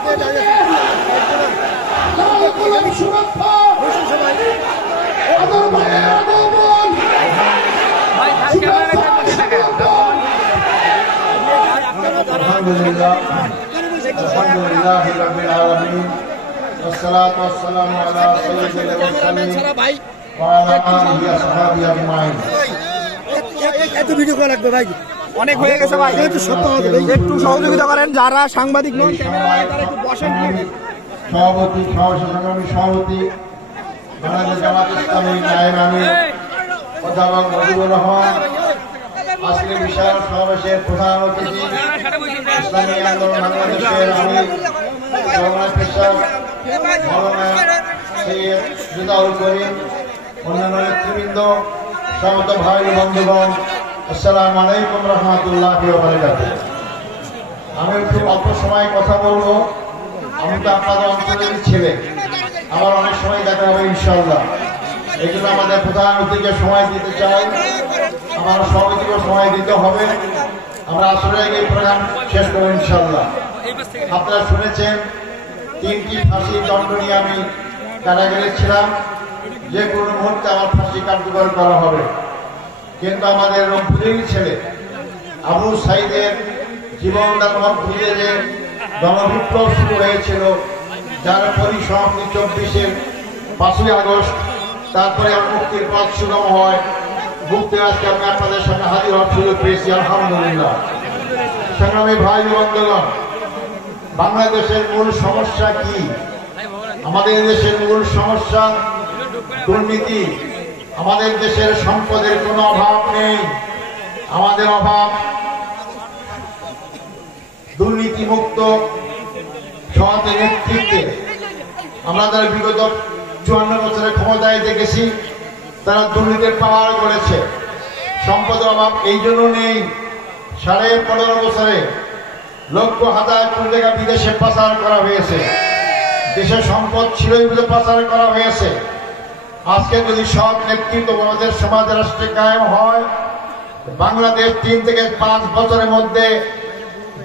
আলহামদুলিল্লাহ রাব্বিল আলামিন والصلاه والسلام على سيد المرسلين وعلى آله وصحبه أجمعين। এত ভিডিও করা লাগবে ভাই, অনেক হয়ে গেছে ভাই, একটু সহযোগিতা করেন যারা সাংবাদিক নন ক্যামেরাম্যান তারা একটু বসেন। সভাপতি সংগ্রামী সভাপতি বাংলাদেশ জামাত ইসলামী নায়েব আমির অধ্যাপক মজিবুর রহমান, আজকের বিশাল সমাবেশের প্রধান অতিথি ইসলামী আন্দোলন বাংলাদেশের আমির অন্যান্য নেতৃবৃন্দ, সমস্ত ভাই বন্ধুগণ, আসসালামু আলাইকুম রহমতুল্লাহি ওয়া বারাকাতুহু। আমি খুব অল্প সময় কথা বলবো। আমি তো আপনাদের অঞ্চলের ছেলে, আমার অনেক সময় দেখা হবে ইনশাআল্লাহ। এই জন্য আমাদের প্রধান অতিথিকে সময় দিতে চাই, আমার সভাপতিকেও সময় দিতে হবে। আমরা আসলে এই প্রোগ্রাম শেষ করবো ইনশাআল্লাহ। আপনারা শুনেছেন 3টি ফাঁসির দণ্ড নিয়ে আমি কারাগারে ছিলাম, যে কোনো মুহূর্তে আমার ফাঁসি কার্যকর করা হবে। কিন্তু আমাদের রংপুরেরই ছেলে আবু সাইদের জীবনদান মধ্যে যে গণবিপ্লব শুরু হয়েছিল, যার পরিসমাপ্তি 24-এর 5ই আগস্ট, তারপরে মুক্তির পথ সুগম হয়। মুক্তি আজকে আমি আপনাদের সামনে হাজির হওয়ার সুযোগ পেয়েছি, আলহামদুলিল্লাহ। সংগ্রামী ভাই বন্ধুগণ, বাংলাদেশের মূল সমস্যা কি? আমাদের দেশের মূল সমস্যা দুর্নীতি। আমাদের দেশের সম্পদের কোনো অভাব নেই, আমাদের অভাব দুর্নীতিমুক্ত সৎ নেতৃত্বে। আমরা যারা বিগত 54 বছরের ক্ষমতায় দেখেছি, তারা দুর্নীতির পাওয়ার করেছে। সম্পদের অভাব এই জন্য নেই, 15.5 বছরে লক্ষ হাজার কোটি টাকা বিদেশে পাচার করা হয়েছে। দেশে সম্পদ ছিলই বলে পাচার করা হয়েছে। আজকে যদি সৎ নেতৃত্ব আমাদের সমাজ রাষ্ট্রে কায়েম হয়, বাংলাদেশ 3 থেকে 5 বছরের মধ্যে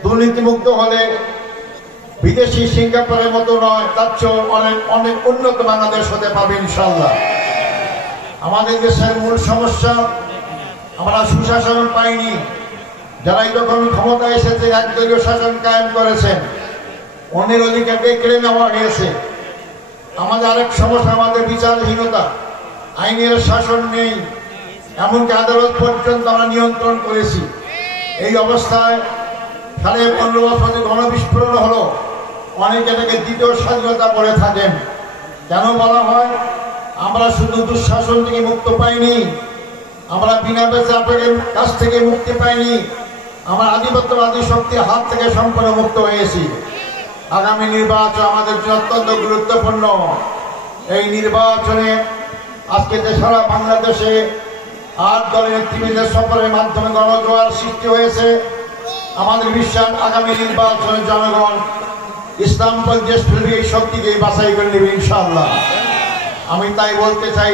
দুর্নীতিমুক্ত হলে বিদেশি সিঙ্গাপুরের মতো নয়, তার চেয়ে অনেক অনেক উন্নত বাংলাদেশ হতে পারবে ইনশাআল্লাহ। আমাদের দেশের মূল সমস্যা, আমরা সুশাসন পাইনি। যারাই যখন ক্ষমতা এসেছে একদলীয় শাসন কায়েম করেছেন, অন্যের অধিকারকে কেড়ে নেওয়া হয়েছে। আমাদের আরেক সমস্যা আমাদের বিচারহীনতা, আইনের শাসন নেই, এমনকি আদালত পর্যন্ত আমরা নিয়ন্ত্রণ করেছি। এই অবস্থায় 15.5 বছরে গণবিস্ফোরণ হলো। অনেকে এটাকে দ্বিতীয় স্বাধীনতা বলে থাকেন। কেন বলা হয়? আমরা শুধু দুঃশাসন থেকে মুক্ত পাইনি, আমরা বিনা বিচারের কাছ থেকে মুক্তি পাইনি, আমরা আধিপত্যবাদী শক্তির হাত থেকে সম্পূর্ণ মুক্ত হয়েছি। আগামী নির্বাচন আমাদের জন্য অত্যন্ত গুরুত্বপূর্ণ। এই নির্বাচনে আজকে সারা বাংলাদেশে 8 দলের নেতৃবৃন্দের সফরের মাধ্যমে গণজোয়ার সৃষ্টি হয়েছে। আমাদের বিশ্বাস আগামী নির্বাচনে জনগণ ইসলামপন্থী দেশপ্রেমী এই শক্তিকে বাছাই করে নেবে ইনশাআল্লাহ। আমি তাই বলতে চাই,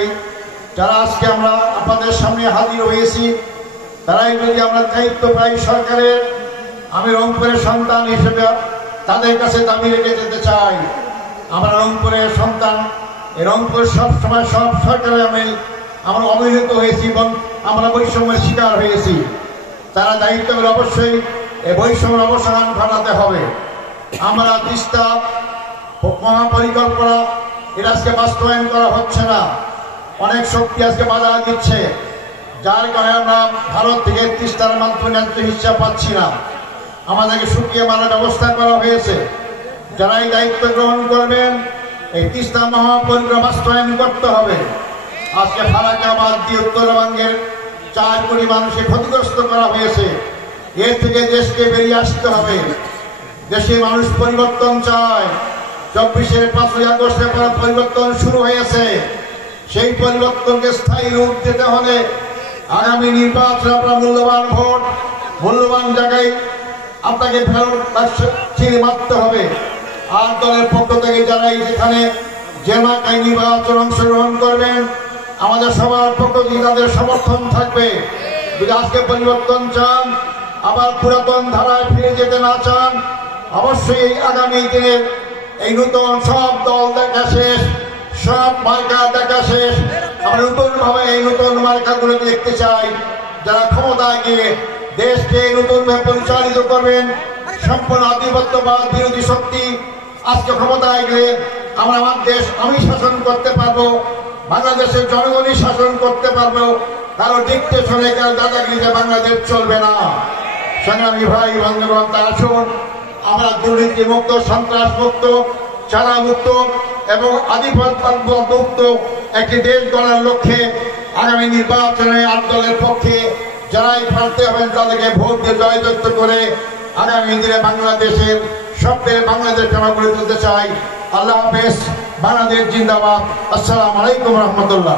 যারা আজকে আমরা আপনাদের সামনে হাজির হয়েছি, তারাই যদি আমরা দায়িত্বপ্রায়ী সরকারের, আমি রংপুরের সন্তান হিসেবে তাদের কাছে দাবি রেখে যেতে চাই। আমরা রংপুরের সন্তান, এই রংপুর সবসময় সব সরকারে আমরা অবহেলিত হয়েছি এবং আমরা বৈষম্যের শিকার হয়েছি। তারা দায়িত্ব করে অবশ্যই এই বৈষম্যের অবসান ঘটাতে হবে। আমরা তিস্তা মহাপরিকল্পনা এটা আজকে বাস্তবায়ন করা হচ্ছে না, অনেক শক্তি আজকে বাধা দিচ্ছে, যার কারণে আমরা ভারত থেকে তিস্তার মাধ্যমে ন্যায্য হিস্সা পাচ্ছি না। আমাদেরকে শুকিয়ে মারার ব্যবস্থা করা হয়েছে। যারা এই দায়িত্ব গ্রহণ করবেন, এই তিস্তা মহাপরিকল্পনা বাস্তবায়ন করতে হবে। আজকে ফারাক্কাবাদ দিয়ে উত্তরবঙ্গের 4 কোটি মানুষকে ক্ষতিগ্রস্ত করা হয়েছে। এর থেকে দেশকে বেরিয়ে আসতে হবে। দেশে মানুষ পরিবর্তন চায়। 24-এর 5ই আগস্টের পর পরিবর্তন শুরু হয়েছে। সেই পরিবর্তনকে স্থায়ী রূপ দিতে হলে আগামী নির্বাচনে আপনার মূল্যবান ভোট, মূল্যবান জায়গায় আপনাকে ফেরত মারতে হবে। 8 দলের পক্ষ থেকে যারা যেখানে যে মাকায় নির্বাচন অংশগ্রহণ করবেন, আমাদের সবার পক্ষ থেকে তাদের সমর্থন থাকবে। যদি আজকে পরিবর্তন চান, আবার পুরাতন ধারায় ফিরে যেতে না চান, অবশ্যই এই আগামী দিনের এই নতুন সব দল দেখা শেষ, সব মার্কা দেখা শেষ। আমরা নতুন ভাবে এই নতুন মার্কাগুলো দেখতে চাই, যারা ক্ষমতায় গিয়ে দেশকে নতুন ভাবে পরিচালিত করবেন। সম্পূর্ণ আধিপত্যবাদ বিরোধী শক্তি আজকে ক্ষমতায় গেলে আমরা আমার দেশ আমি শাসন করতে পারবো, বাংলাদেশের জনগণই শাসন করতে পারবো। কারো ডিক্টেশনে কারো দাদাগিরিতে বাংলাদেশ চলবে না। সংগ্রামী ভাই বন্ধুগণ, তা আসুন আমরা দুর্নীতি মুক্ত, সন্ত্রাস মুক্ত, চাঁদা মুক্ত এবং আধিপত্য মুক্ত একটি দেশ গড়ার লক্ষ্যে আগামী নির্বাচনে ৮ দলের পক্ষে যারাই প্রার্থী হবেন তাদেরকে ভোট দিয়ে জয়যুক্ত করে আগামী দিনে বাংলাদেশের সবচেয়ে বাংলাদেশ আমরা গড়ে তুলতে চাই। আল্লাহ হাফেজ। বাংলাদেশ জিন্দাবাদ। আসসালামু আলাইকুম রহমতুল্লাহ।